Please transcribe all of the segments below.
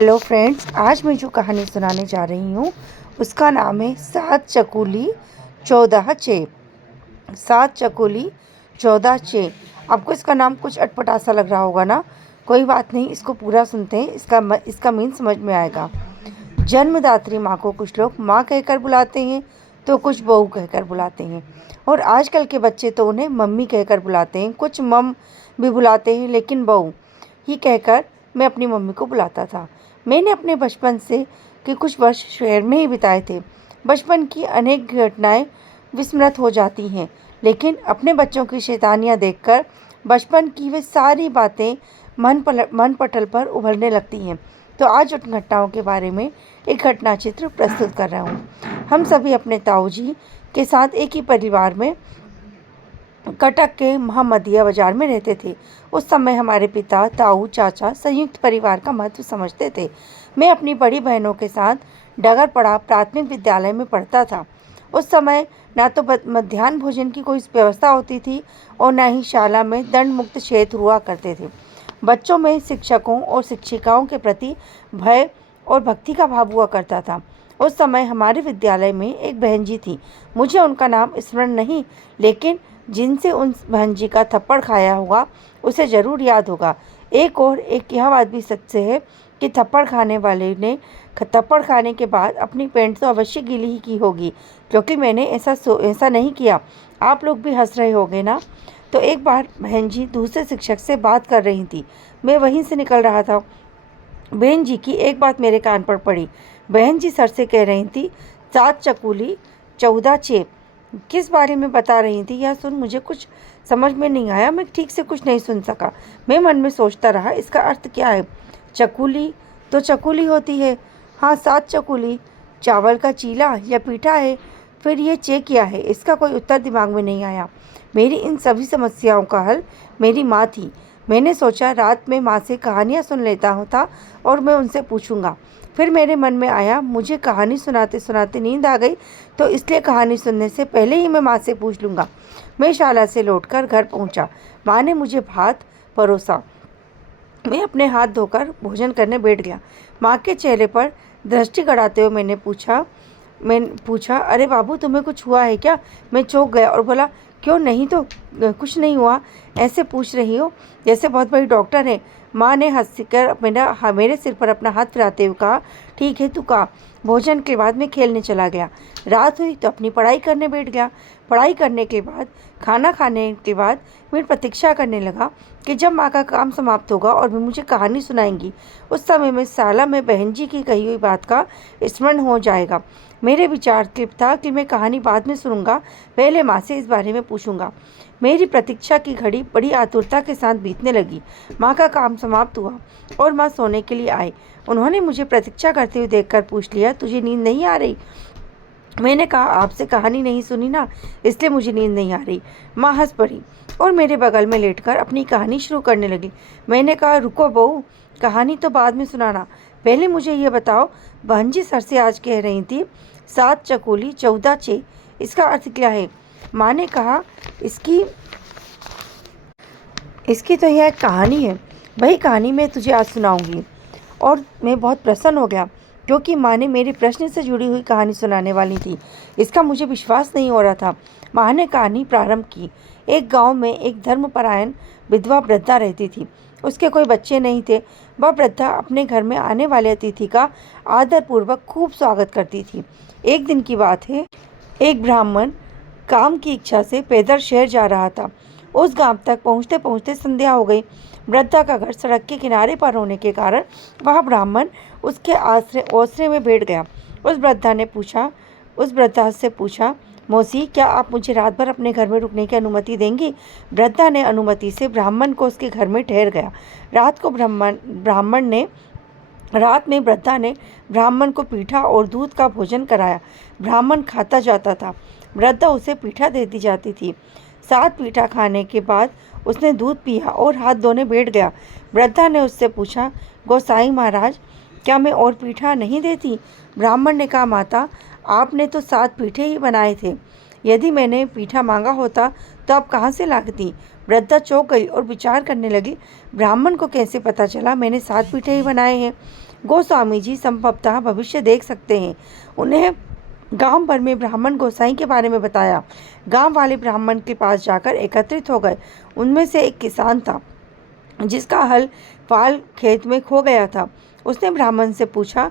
Hello friends, आज मैं जो कहानी सुनाने जा रही हूँ उसका नाम है 7 चकोली 14 चे। 7 चकोली 14 चे। आपको इसका नाम कुछ अटपटा सा लग रहा होगा ना। कोई बात नहीं, इसको पूरा सुनते हैं, इसका मीन समझ में आएगा। जन्मदात्री माँ को कुछ लोग माँ कहकर बुलाते हैं तो कुछ बहू कहकर बुलाते हैं, और आजकल के बच्चे तो उन्हें मम्मी कहकर बुलाते हैं। कुछ मम भी बुलाते हैं, लेकिन बहू ही कहकर मैं अपनी मम्मी को बुलाता था। मैंने अपने बचपन से के कुछ वर्ष शहर में ही बिताए थे। बचपन की अनेक घटनाएं विस्मृत हो जाती हैं, लेकिन अपने बच्चों की शैतानियां देखकर बचपन की वे सारी बातें मन पटल पर उभरने लगती हैं। तो आज उन घटनाओं के बारे में एक घटना चित्र प्रस्तुत कर रहा हूँ। हम सभी अपने ताऊजी के साथ एक ही परिवार में कटक के मोहम्मदिया बाजार में रहते थे। उस समय हमारे पिता, ताऊ, चाचा संयुक्त परिवार का महत्व समझते थे। मैं अपनी बड़ी बहनों के साथ डगरपड़ा प्राथमिक विद्यालय में पढ़ता था। उस समय ना तो मध्याह्न भोजन की कोई व्यवस्था होती थी और न ही शाला में दंड मुक्त क्षेत्र हुआ करते थे। बच्चों में शिक्षकों और शिक्षिकाओं के प्रति भय और भक्ति का भाव हुआ करता था। उस समय हमारे विद्यालय में एक बहन जी थी। मुझे उनका नाम स्मरण नहीं, लेकिन जिनसे उन बहन जी का थप्पड़ खाया होगा उसे ज़रूर याद होगा। एक यह बात भी सच है कि थप्पड़ खाने वाले ने थप्पड़ खाने के बाद अपनी पैंट तो अवश्य गीली ही की होगी, क्योंकि मैंने ऐसा नहीं किया। आप लोग भी हंस रहे होंगे ना। तो एक बार बहन जी दूसरे शिक्षक से बात कर रही थी। मैं वहीं से निकल रहा था। बहन जी की एक बात मेरे कान पर पड़ी। बहन जी सर से कह रही थी, 7 चकोली 14 चे। किस बारे में बता रही थी यह सुन मुझे कुछ समझ में नहीं आया। मैं ठीक से कुछ नहीं सुन सका। मैं मन में सोचता रहा, इसका अर्थ क्या है। चकुली तो चकुली होती है। हाँ, 7 चकुली चावल का चीला या पीठा है। फिर ये चे क्या है, इसका कोई उत्तर दिमाग में नहीं आया। मेरी इन सभी समस्याओं का हल मेरी माँ थी। मैंने सोचा रात में माँ से कहानियाँ सुन लेता होता और मैं उनसे पूछूंगा। फिर मेरे मन में आया, मुझे कहानी सुनाते सुनाते नींद आ गई, तो इसलिए कहानी सुनने से पहले ही मैं माँ से पूछ लूँगा। मैं शाला से लौटकर घर पहुँचा। माँ ने मुझे भात परोसा। मैं अपने हाथ धोकर भोजन करने बैठ गया। माँ के चेहरे पर दृष्टि गड़ाते हुए मैंने पूछा, अरे बाबू, तुम्हें कुछ हुआ है क्या। मैं चौंक गया और बोला, क्यों नहीं तो कुछ नहीं हुआ। ऐसे पूछ रही हो जैसे बहुत बड़ी डॉक्टर है। माँ ने हंसकर मेरे सिर पर अपना हाथ फिराते हुए कहा, ठीक है, तू कहा। भोजन के बाद मैं खेलने चला गया। रात हुई तो अपनी पढ़ाई करने बैठ गया। पढ़ाई करने के बाद खाना खाने के बाद मैं प्रतीक्षा करने लगा कि जब माँ का काम समाप्त होगा और वे मुझे कहानी सुनाएंगी। उस समय में साला में बहन जी की कही हुई बात का स्मरण हो जाएगा। मेरे विचार था कि मैं कहानी बाद में सुनूंगा, पहले माँ से इस बारे में पूछूंगा। मेरी प्रतीक्षा की घड़ी बड़ी आतुरता के साथ बीतने लगी। माँ का काम समाप्त हुआ और माँ सोने के लिए आए। उन्होंने मुझे प्रतीक्षा करते हुए देखकर पूछ लिया, तुझे नींद नहीं आ रही। मैंने कहा, आपसे कहानी नहीं सुनी ना, इसलिए मुझे नींद नहीं आ रही। माँ हंस पड़ी और मेरे बगल में लेटकर अपनी कहानी शुरू करने लगी। मैंने कहा, रुको बहू, कहानी तो बाद में सुनाना, पहले मुझे ये बताओ। बहन जी सर से आज कह रही थी 7 चकोली 14 चे, इसका अर्थ क्या है। माँ ने कहा, इसकी तो यह एक कहानी है। वही कहानी मैं तुझे आज सुनाऊंगी। और मैं बहुत प्रसन्न हो गया, क्योंकि माँ ने मेरे प्रश्न से जुड़ी हुई कहानी सुनाने वाली थी। इसका मुझे विश्वास नहीं हो रहा था। माँ ने कहानी प्रारंभ की। एक गांव में एक धर्मपरायण विधवा वृद्धा रहती थी। उसके कोई बच्चे नहीं थे। वह वृद्धा अपने घर में आने वाले अतिथि का आदरपूर्वक खूब स्वागत करती थी। एक दिन की बात है, एक ब्राह्मण काम की इच्छा से पैदल शहर जा रहा था। उस गांव तक पहुंचते पहुंचते संध्या हो गई। वृद्धा का घर सड़क के किनारे पर होने के कारण वह ब्राह्मण उसके ओसरे में बैठ गया। उस वृद्धा से पूछा, मौसी, क्या आप मुझे रात भर अपने घर में रुकने की अनुमति देंगी। वृद्धा ने अनुमति से ब्राह्मण को उसके घर में ठहर गया। रात में वृद्धा ने ब्राह्मण को पीठा और दूध का भोजन कराया। ब्राह्मण खाता जाता था, वृद्धा उसे पीठा देती जाती थी। 7 पीठा खाने के बाद उसने दूध पिया और हाथ धोने बैठ गया। वृद्धा ने उससे पूछा, गोसाई महाराज, क्या मैं और पीठा नहीं देती। ब्राह्मण ने कहा, माता, आपने तो 7 पीठे ही बनाए थे। यदि मैंने पीठा मांगा होता तो आप कहाँ से लाती। वृद्धा चौंक गई और विचार करने लगी, ब्राह्मण को कैसे पता चला मैंने 7 पीठे ही बनाए हैं। गोस्वामी जी संभवतः भविष्य देख सकते हैं। उन्हें गांव भर में ब्राह्मण गोसाई के बारे में बताया। गांव वाले ब्राह्मण के पास जाकर एकत्रित हो गए। उनमें से एक किसान था जिसका हल फाल खेत में खो गया था। उसने ब्राह्मण से पूछा,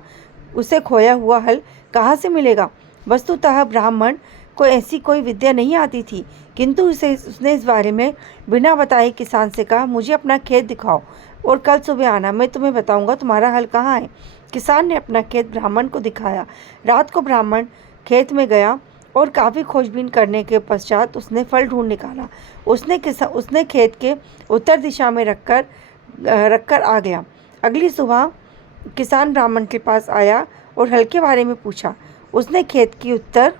उसे खोया हुआ हल कहाँ से मिलेगा? वस्तुतः ब्राह्मण को ऐसी कोई विद्या नहीं आती थी, किंतु उसने इस बारे में बिना बताए किसान से कहा, मुझे अपना खेत दिखाओ और कल सुबह आना, मैं तुम्हें बताऊंगा तुम्हारा हल कहाँ है। किसान ने अपना खेत ब्राह्मण को दिखाया। रात को ब्राह्मण खेत में गया और काफ़ी खोजबीन करने के पश्चात उसने फल ढूंढ निकाला। उसने खेत के उत्तर दिशा में रखकर आ गया। अगली सुबह किसान ब्राह्मण के पास आया और हल के बारे में पूछा। उसने खेत की उत्तर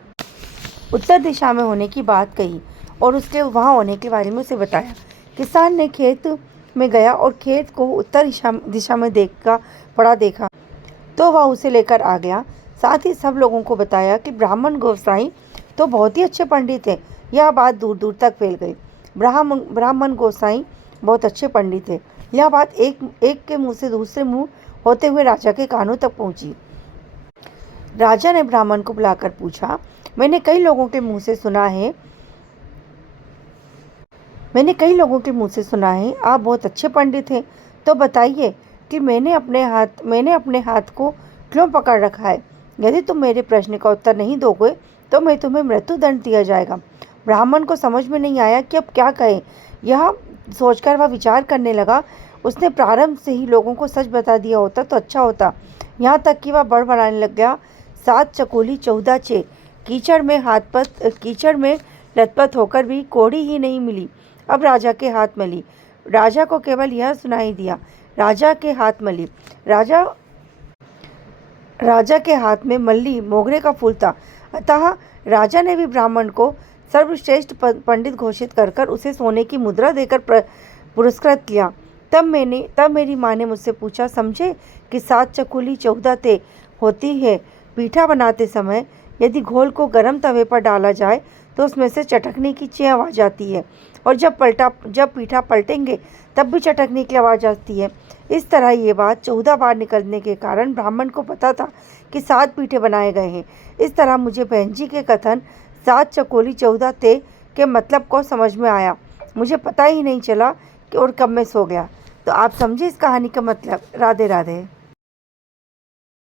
दिशा में होने की बात कही और उसके वहाँ होने के बारे में उसे बताया। किसान ने खेत में गया और खेत को उत्तर दिशा में देखा तो वह उसे लेकर आ गया। साथ ही सब लोगों को बताया कि ब्राह्मण गोसाई तो बहुत ही अच्छे पंडित थे। यह बात दूर दूर तक फैल गई। ब्राह्मण गोसाई बहुत अच्छे पंडित थे। यह बात एक के मुंह से दूसरे मुंह होते हुए राजा के कानों तक पहुंची। राजा ने ब्राह्मण को बुलाकर पूछा, मैंने कई लोगों के मुंह से सुना है आप बहुत अच्छे पंडित हैं। तो बताइए कि मैंने अपने हाथ को क्यों पकड़ रखा है? यदि तुम मेरे प्रश्न का उत्तर नहीं दोगे तो मैं तुम्हें मृत्युदंड दिया जाएगा। ब्राह्मण को समझ में नहीं आया कि अब क्या कहे। यह सोचकर वह विचार करने लगा, उसने प्रारंभ से ही लोगों को सच बता दिया होता तो अच्छा होता। यहाँ तक कि वह बड़बड़ाने लग गया। 7 चकोली 14 चे। कीचड़ में लथपथ होकर भी कोड़ी ही नहीं मिली। अब राजा के हाथ मली। राजा को केवल यह सुनाई दिया, राजा के हाथ में मल्ली मोगरे का फूल था। अतः राजा ने भी ब्राह्मण को सर्वश्रेष्ठ पंडित घोषित कर उसे सोने की मुद्रा देकर पुरस्कृत किया। तब मेरी माँ ने मुझसे पूछा, समझे कि 7 चकोली 14 ते होती है। पीठा बनाते समय यदि घोल को गर्म तवे पर डाला जाए तो उसमें से चटकने की ची आवाज़ आती है और जब पीठा पलटेंगे तब भी चटकने की आवाज़ आती है। इस तरह ये बात 14 बार निकलने के कारण ब्राह्मण को पता था कि 7 पीठे बनाए गए हैं। इस तरह मुझे बहन जी के कथन 7 चकोली 14 ते के मतलब को समझ में आया। मुझे पता ही नहीं चला कि और कब मैं सो गया। तो आप समझे इस कहानी का मतलब। राधे राधे।